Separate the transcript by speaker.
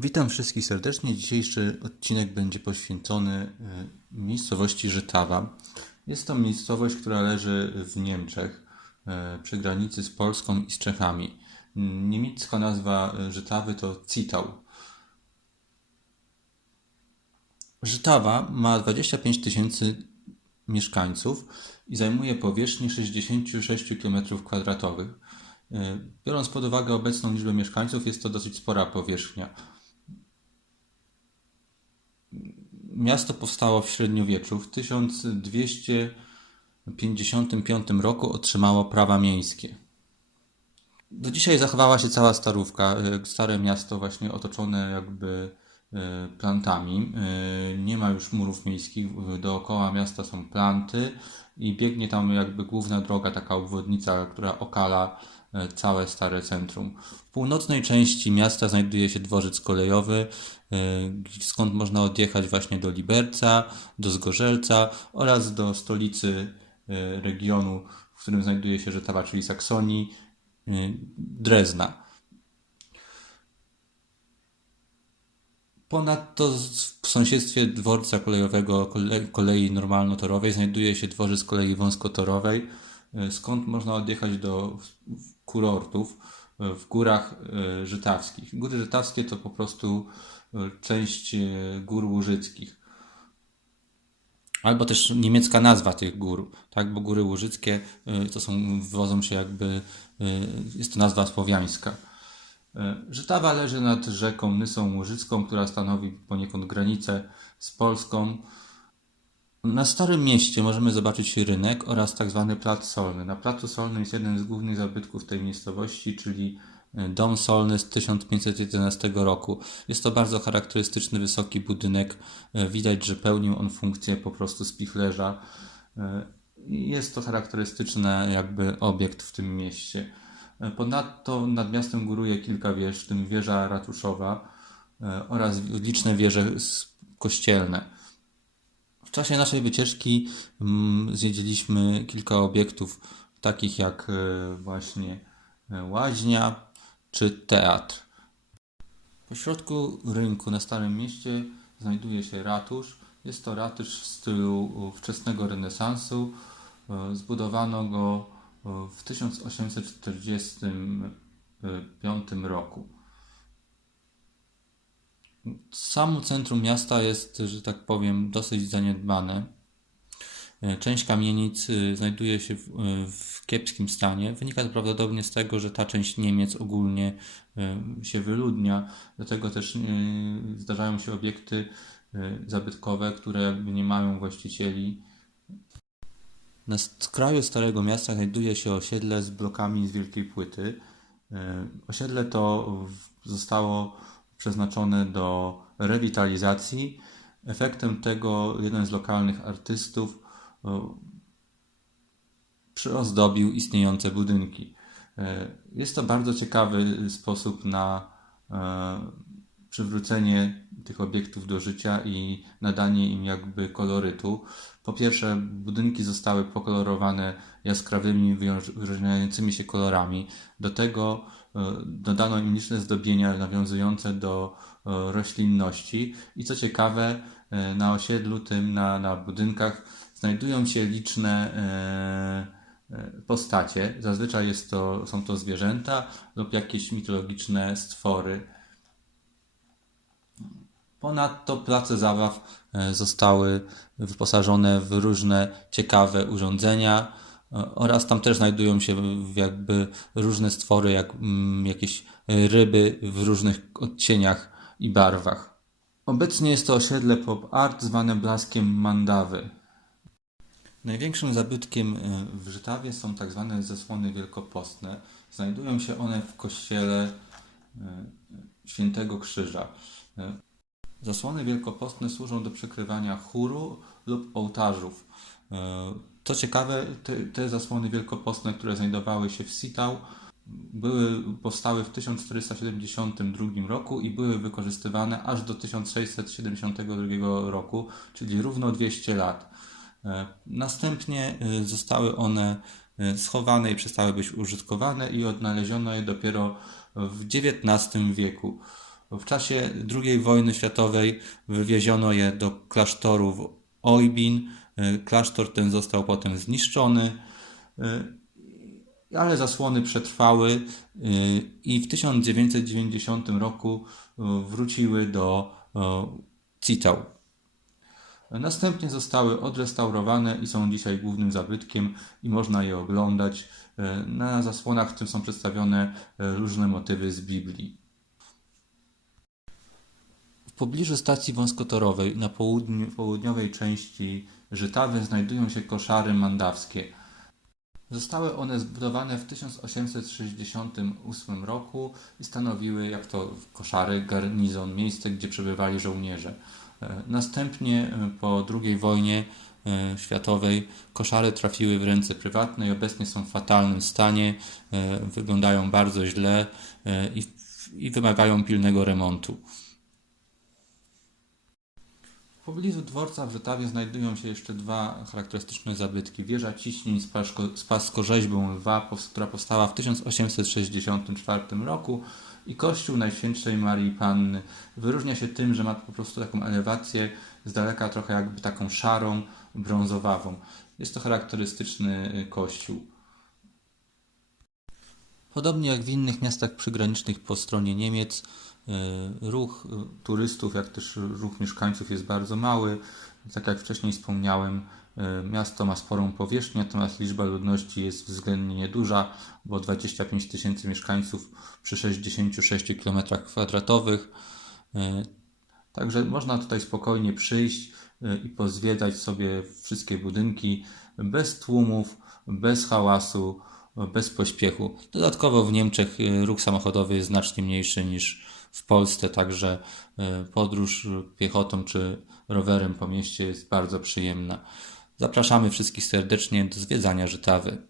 Speaker 1: Witam wszystkich serdecznie. Dzisiejszy odcinek będzie poświęcony e, miejscowości Żytawa. Jest to miejscowość, która leży w Niemczech, e, przy granicy z Polską i z Czechami. Niemiecka nazwa e, Żytawy to Zittau. Żytawa ma 25 tysięcy mieszkańców i zajmuje powierzchnię 66 km2. Biorąc pod uwagę obecną liczbę mieszkańców, jest to dosyć spora powierzchnia. Miasto powstało w średniowieczu. W 1255 roku otrzymało prawa miejskie. Do dzisiaj zachowała się cała starówka, e, stare miasto właśnie otoczone jakby e, plantami. E, Nie ma już murów miejskich, dookoła miasta są planty i biegnie tam jakby główna droga, taka obwodnica, która okala e, całe stare centrum. W północnej części miasta znajduje się dworzec kolejowy, e, skąd można odjechać właśnie do Liberca, do Zgorzelca oraz do stolicy e, regionu, w którym znajduje się Żetawa, czyli Saksonii, Drezna. Ponadto w sąsiedztwie dworca kolejowego kole- kolei normalnotorowej znajduje się dworzec kolei wąskotorowej, e, skąd można odjechać do kurortów e, w górach e, żytawskich. Góry żytawskie to po prostu część gór łużyckich. Albo też niemiecka nazwa tych gór, tak? Bo góry łużyckie to są, wywodzą się jakby, jest to nazwa słowiańska. Y, Żytawa leży nad rzeką Nysą Łużycką, która stanowi poniekąd granicę z Polską. Na Starym Mieście możemy zobaczyć rynek oraz tak zwany plac solny. Na placu solnym jest jeden z głównych zabytków tej miejscowości, czyli y, dom solny z 1511 roku. Jest to bardzo charakterystyczny, wysoki budynek. Y, Widać, że pełnił on funkcję po prostu spichlerza. Jest to charakterystyczny jakby obiekt w tym mieście. Ponadto nad miastem góruje kilka wież, w tym wieża ratuszowa y, oraz liczne wieże kościelne. W czasie naszej wycieczki mm, zwiedziliśmy kilka obiektów, takich jak e, właśnie e, łaźnia czy teatr. Po środku rynku na Starym Mieście znajduje się ratusz. Jest to ratusz w stylu e, wczesnego renesansu. E, Zbudowano go e, w 1845 roku. Samo centrum miasta jest, że tak powiem, dosyć zaniedbane. E, Część kamienic y, znajduje się w, y, w kiepskim stanie. Wynika to prawdopodobnie z tego, że ta część Niemiec ogólnie się wyludnia. Dlatego też zdarzają się obiekty zabytkowe, które jakby nie mają właścicieli. Na skraju Starego Miasta znajduje się osiedle z blokami z wielkiej płyty. E, Osiedle to zostało przeznaczone do rewitalizacji. Efektem tego jeden z lokalnych artystów e, przyozdobił istniejące budynki. E, Jest to bardzo ciekawy sposób na przywrócenie tych obiektów do życia i nadanie im jakby kolorytu. Po pierwsze, budynki zostały pokolorowane jaskrawymi, wyróżniającymi się kolorami. Do tego e, dodano im liczne zdobienia nawiązujące do e, roślinności. I co ciekawe, e, na osiedlu tym, na, na budynkach znajdują się liczne postacie. Zazwyczaj jest to, są to zwierzęta lub jakieś mitologiczne stwory. Ponadto place zabaw e, zostały wyposażone w różne ciekawe urządzenia e, oraz tam też znajdują się jakby różne stwory, jak mm, jakieś ryby w różnych odcieniach i barwach. Obecnie jest to osiedle pop art zwane blaskiem Mandawy. Największym zabytkiem e, w Żytawie są tak zwane zasłony wielkopostne. Znajdują się one w kościele Świętego Krzyża. Zasłony wielkopostne służą do przykrywania chóru lub ołtarzów. E, Co ciekawe, te, te zasłony wielkopostne, które znajdowały się w Sitał, były, powstały w 1472 roku i były wykorzystywane aż do 1672 roku, czyli równo 200 lat. E, Następnie e, zostały one schowane i przestały być użytkowane i odnaleziono je dopiero w XIX wieku. W czasie II wojny światowej wywieziono je do klasztoru w Oybin. E, Klasztor ten został potem zniszczony, e, ale zasłony przetrwały e, i w 1990 roku wróciły do Citał. Następnie zostały odrestaurowane i są dzisiaj głównym zabytkiem i można je oglądać. Na zasłonach w tym są przedstawione różne motywy z Biblii. Pobliżu stacji wąskotorowej na południowej części Żytawy znajdują się koszary mandawskie. Zostały one zbudowane w 1868 roku i stanowiły, jak to koszary, garnizon, miejsce, gdzie przebywali żołnierze. E, Następnie e, po II wojnie e, światowej koszary trafiły w ręce prywatne i obecnie są w fatalnym stanie, wyglądają bardzo źle i, i wymagają pilnego remontu. Pobliżu dworca w Żytawie znajdują się jeszcze dwa charakterystyczne zabytki. Wieża ciśnień z, paszko, z paskorzeźbą lwa, która powstała w 1864 roku i kościół Najświętszej Marii Panny. Wyróżnia się tym, że ma po prostu taką elewację z daleka trochę jakby taką szarą, brązowawą. Jest to charakterystyczny y, kościół. Podobnie jak w innych miastach przygranicznych po stronie Niemiec, ruch y, turystów, jak też ruch mieszkańców jest bardzo mały. Tak jak wcześniej wspomniałem, y, miasto ma sporą powierzchnię, natomiast liczba ludności jest względnie nieduża, bo 25 tysięcy mieszkańców przy 66 km2. Także można tutaj spokojnie przyjść i pozwiedzać sobie wszystkie budynki bez tłumów, bez hałasu, bez pośpiechu. Dodatkowo w Niemczech ruch samochodowy jest znacznie mniejszy niż w Polsce, także y, podróż piechotą czy rowerem po mieście jest bardzo przyjemna. Zapraszamy wszystkich serdecznie do zwiedzania Żytawy.